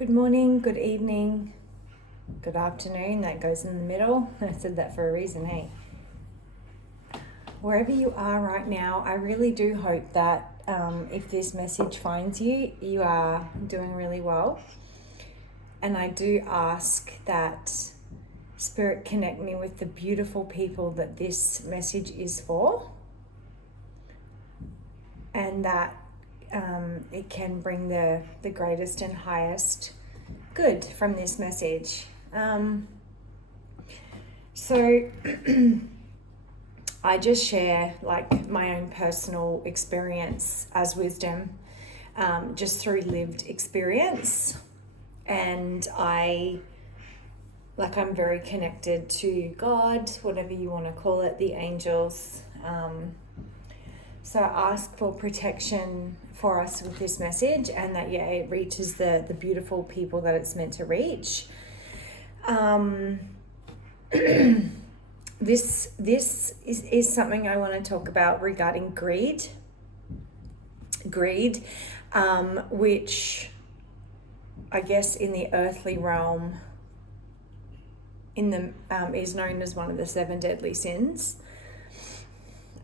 Good morning, good evening, good afternoon, that goes in the middle. I said that for a reason, hey. Wherever you are right now, I really do hope that if this message finds you, you are doing really well. And I do ask that Spirit connect me with the beautiful people that this message is for, and that it can bring the greatest and highest good from this message. So I just share like my own personal experience as wisdom, just through lived experience. And I'm very connected to God, whatever you want to call it, the angels. So I ask for protection for us with this message, and that it reaches the beautiful people that it's meant to reach. This is something I want to talk about regarding greed, which I guess in the earthly realm is known as one of the 7 deadly sins.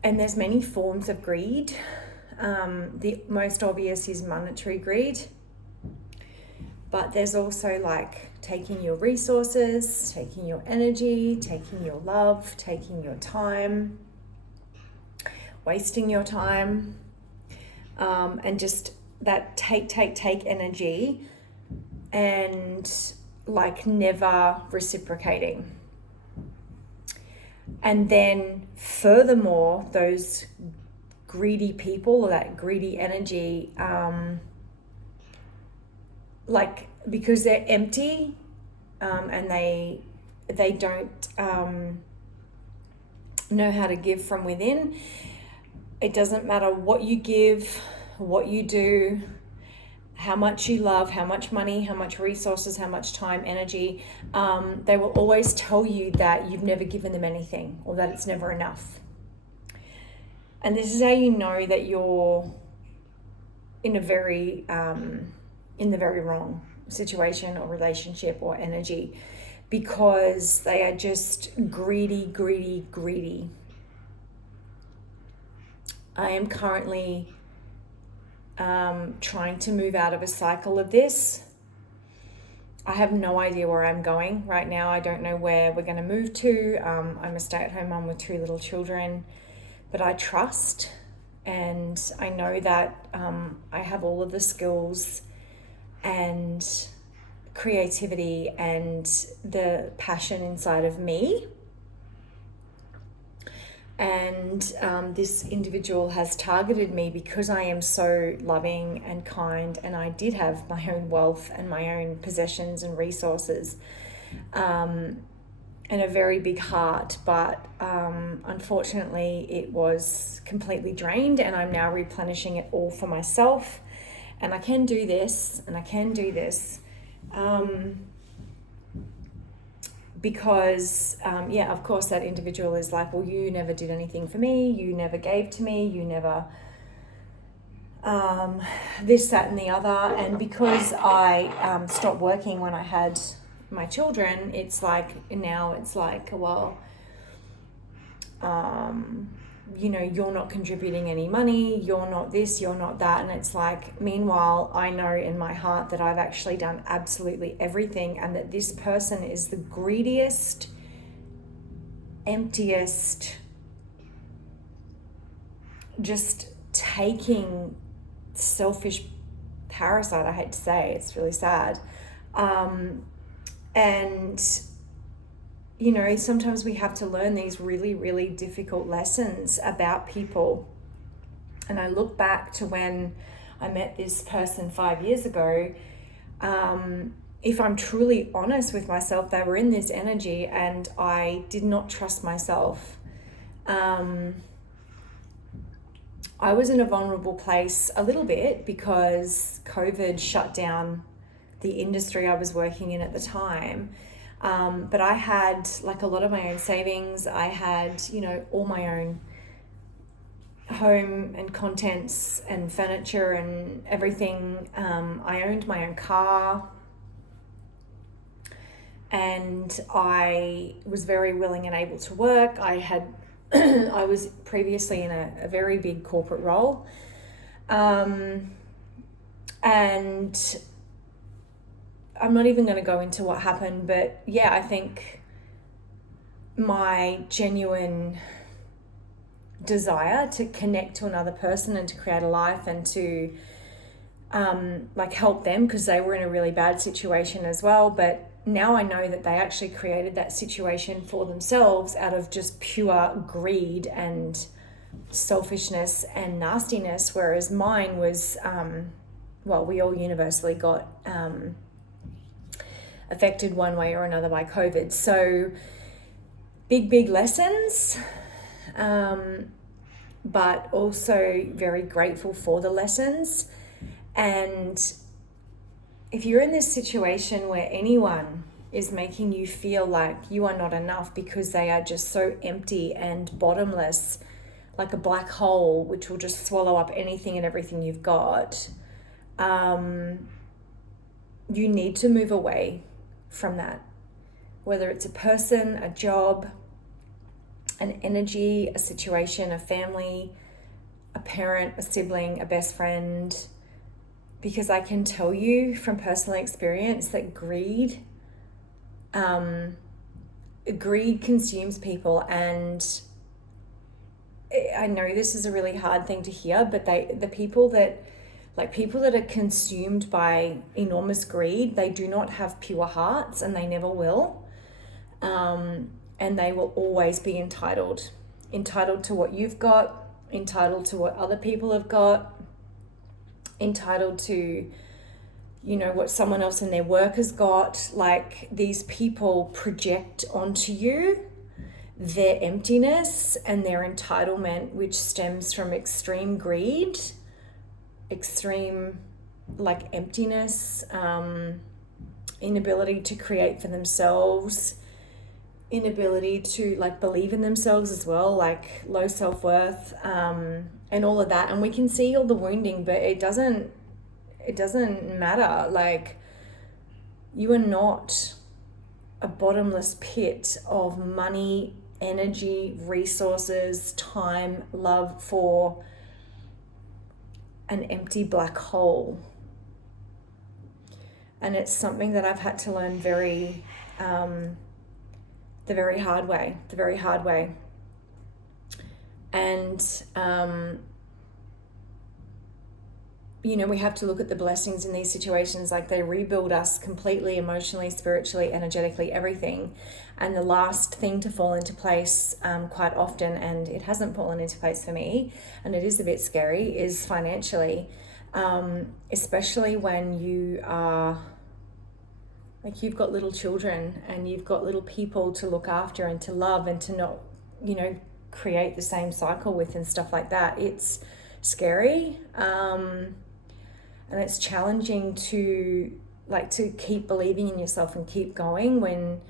And there's many forms of greed. The most obvious is monetary greed, but there's also like taking your resources, taking your energy, taking your love, taking your time, wasting your time, and just that take energy and like never reciprocating. And then furthermore, those greedy people, or that greedy energy, because they're empty, and they don't know how to give from within. It doesn't matter what you give, what you do, how much you love, how much money, how much resources, how much time, energy. They will always tell you that you've never given them anything, or that it's never enough. And this is how you know that you're in the very wrong situation or relationship or energy, because they are just greedy. I am currently trying to move out of a cycle of this. I have no idea where I'm going right now. I don't know where we're going to move to. I'm a stay-at-home mom with 2 little children, but I trust, and I know that I have all of the skills and creativity and the passion inside of me. And this individual has targeted me because I am so loving and kind, and I did have my own wealth and my own possessions and resources, and a very big heart, but unfortunately it was completely drained, and I'm now replenishing it all for myself. And I can do this, because of course that individual is like, well, you never did anything for me, you never gave to me, you never this, that and the other. And because I stopped working when I had my children, it's like, well, you're not contributing any money, you're not this, you're not that. And it's like, meanwhile, I know in my heart that I've actually done absolutely everything, and that this person is the greediest, emptiest, just taking selfish parasite. I hate to say, it's really sad. And sometimes we have to learn these really, really difficult lessons about people. And I look back to when I met this person 5 years ago. If I'm truly honest with myself, they were in this energy, and I did not trust myself. I was in a vulnerable place a little bit because COVID shut down the industry I was working in at the time. But I had like a lot of my own savings. I had, all my own home and contents and furniture and everything. I owned my own car. and I was very willing and able to work. I was previously in a very big corporate role, and I'm not even going to go into what happened, but yeah, I think my genuine desire to connect to another person and to create a life and to like help them, because they were in a really bad situation as well. But now I know that they actually created that situation for themselves out of just pure greed and selfishness and nastiness, whereas mine was, well, we all universally got affected one way or another by COVID. So big lessons, but also very grateful for the lessons. And if you're in this situation where anyone is making you feel like you are not enough because they are just so empty and bottomless, like a black hole which will just swallow up anything and everything you've got, you need to move away from that. Whether it's a person, a job, an energy, a situation, a family, a parent, a sibling, a best friend, because I can tell you from personal experience that greed consumes people. And I know this is a really hard thing to hear, but people that are consumed by enormous greed, they do not have pure hearts, and they never will. And they will always be entitled to what you've got, entitled to what other people have got, entitled to, what someone else in their work has got. Like, these people project onto you their emptiness and their entitlement, which stems from extreme greed, extreme emptiness, inability to create for themselves, inability to believe in themselves as well, low self-worth, and all of that. And we can see all the wounding, but it doesn't matter. You are not a bottomless pit of money, energy, resources, time, love for an empty black hole. And it's something that I've had to learn the very hard way. And we have to look at the blessings in these situations. They rebuild us completely, emotionally, spiritually, energetically, everything. And the last thing to fall into place quite often, and it hasn't fallen into place for me, and it is a bit scary, is financially, especially when you are you've got little children and you've got little people to look after and to love and to not create the same cycle with and stuff like that. It's scary, and it's challenging to keep believing in yourself and keep going when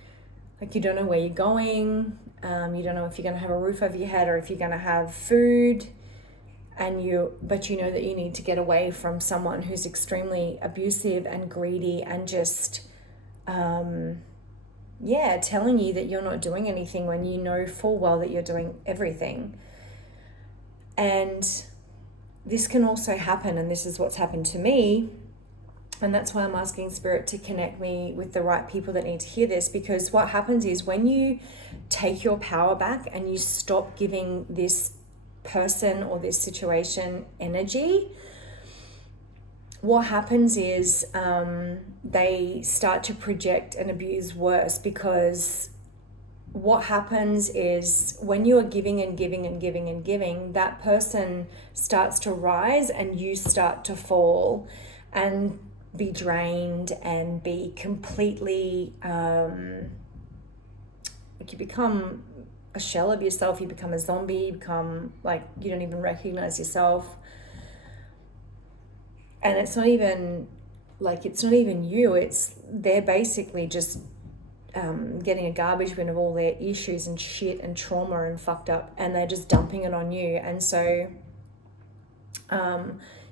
you don't know where you're going, you don't know if you're going to have a roof over your head or if you're going to have food, but you know that you need to get away from someone who's extremely abusive and greedy and just telling you that you're not doing anything when you know full well that you're doing everything. And this can also happen, and this is what's happened to me, and that's why I'm asking Spirit to connect me with the right people that need to hear this, because what happens is when you take your power back and you stop giving this person or this situation energy, what happens is they start to project and abuse worse. Because what happens is when you are giving and giving and giving and giving, that person starts to rise and you start to fall and be drained and be completely you become a shell of yourself, you become a zombie, you become you don't even recognize yourself. And it's not even you, they're basically just getting a garbage bin of all their issues and shit and trauma and fucked up, and they're just dumping it on you. And so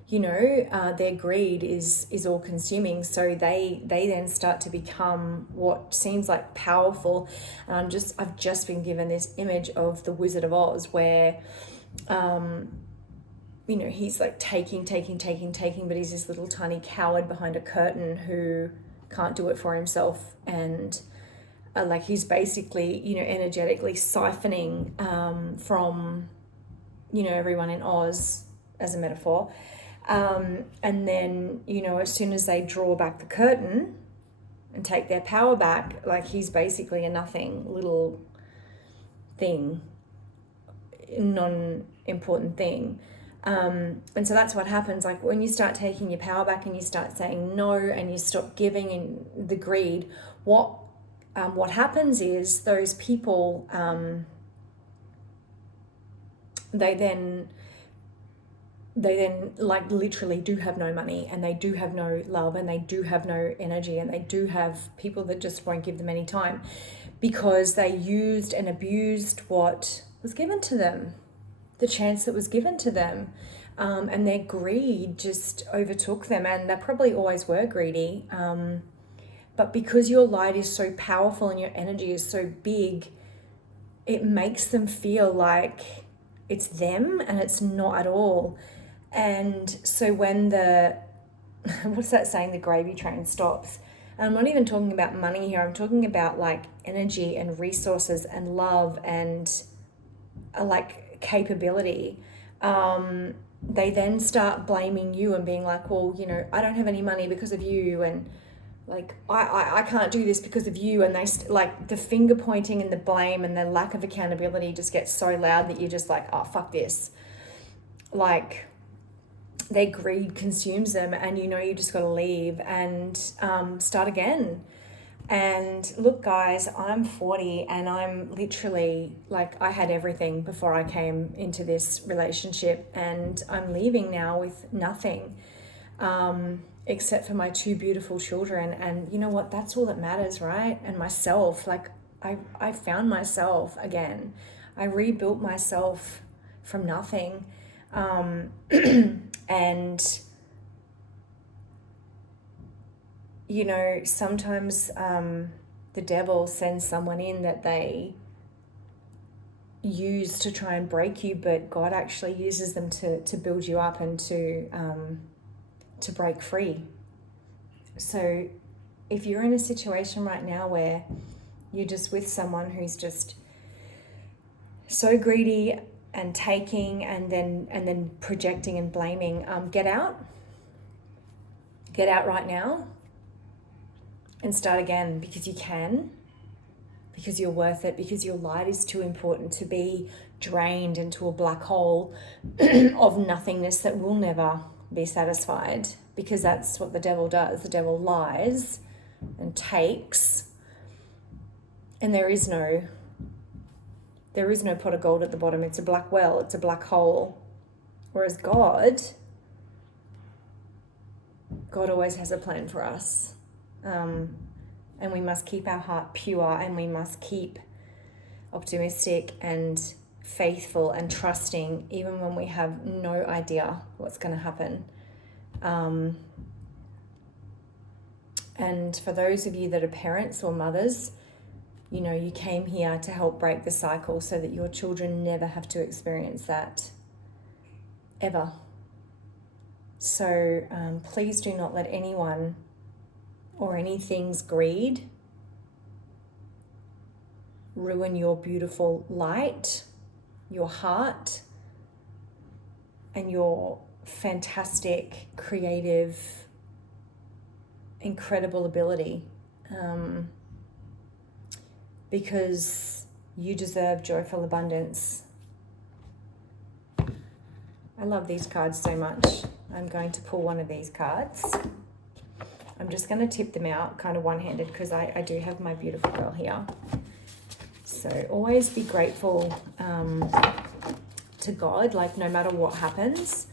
their greed is all consuming. So they then start to become what seems like powerful. And I've just been given this image of the Wizard of Oz where, he's like taking, but he's this little tiny coward behind a curtain who can't do it for himself. And like he's basically, energetically siphoning from, everyone in Oz as a metaphor. And then, as soon as they draw back the curtain and take their power back, like he's basically a nothing little thing, non-important thing. And so that's what happens. Like when you start taking your power back and you start saying no and you stop giving in the greed, what happens is those people, they then like literally do have no money, and they do have no love, and they do have no energy, and they do have people that just won't give them any time because they used and abused what was given to them, the chance that was given to them, and their greed just overtook them. And they probably always were greedy, but because your light is so powerful and your energy is so big, it makes them feel like it's them, and it's not at all. And so when what's that saying, the gravy train stops, and I'm not even talking about money here, I'm talking about like energy and resources and love and like capability, they then start blaming you and being like, well, I don't have any money because of you, and like I can't do this because of you. And they like the finger pointing and the blame and the lack of accountability just gets so loud that you're just like, oh, fuck this. Like their greed consumes them, and you just got to leave and start again. And look, guys, I'm 40 and I'm literally like, I had everything before I came into this relationship, and I'm leaving now with nothing except for my 2 beautiful children. And you know what? That's all that matters, right? And myself, like I found myself again. I rebuilt myself from nothing. And sometimes the devil sends someone in that they use to try and break you, but God actually uses them to build you up and to break free. So if you're in a situation right now where you're just with someone who's just so greedy and taking and then projecting and blaming, get out right now and start again, because you can, because you're worth it, because your light is too important to be drained into a black hole of nothingness that will never be satisfied, because that's what the devil does. The devil lies and takes, and there is no pot of gold at the bottom. It's a black well, it's a black hole. Whereas God always has a plan for us. And we must keep our heart pure, and we must keep optimistic and faithful and trusting, even when we have no idea what's going to happen. And for those of you that are parents or mothers, you came here to help break the cycle so that your children never have to experience that ever. So please do not let anyone or anything's greed ruin your beautiful light, your heart, and your fantastic, creative, incredible ability. Because you deserve joyful abundance. I love these cards so much. I'm going to pull one of these cards. I'm just going to tip them out kind of one-handed, because I do have my beautiful girl here. So always be grateful to God, like no matter what happens,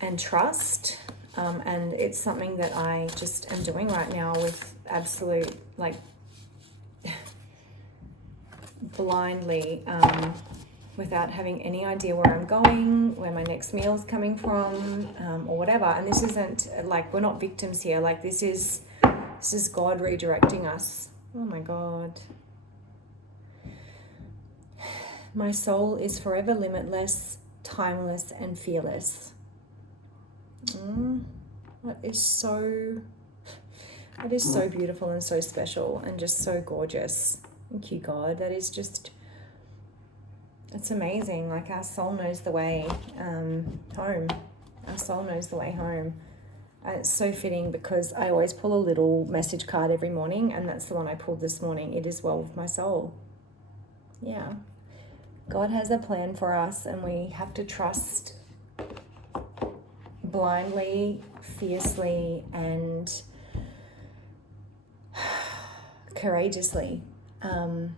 and trust. And it's something that I just am doing right now with absolute, like, blindly without having any idea where I'm going, where my next meal's coming from, or whatever. And this isn't like, we're not victims here. Like this is God redirecting us. Oh my God. My soul is forever limitless, timeless, and fearless. That is so beautiful and so special and just so gorgeous. Thank you, God. That is just, it's amazing. Like our soul knows the way home. Our soul knows the way home. And it's so fitting because I always pull a little message card every morning, and that's the one I pulled this morning. It is well with my soul. Yeah. God has a plan for us, and we have to trust blindly, fiercely, and courageously, no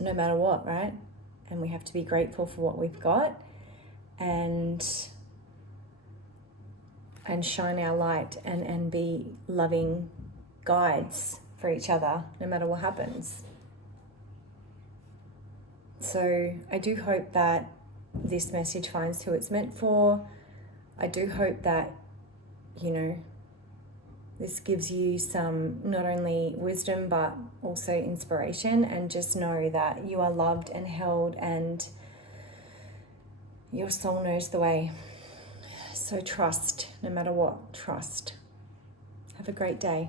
matter what, right? And we have to be grateful for what we've got, and shine our light, and be loving guides for each other, no matter what happens. So I do hope that this message finds who it's meant for. I do hope that, this gives you some not only wisdom but also inspiration, and just know that you are loved and held, and your soul knows the way. So trust, no matter what, trust. Have a great day.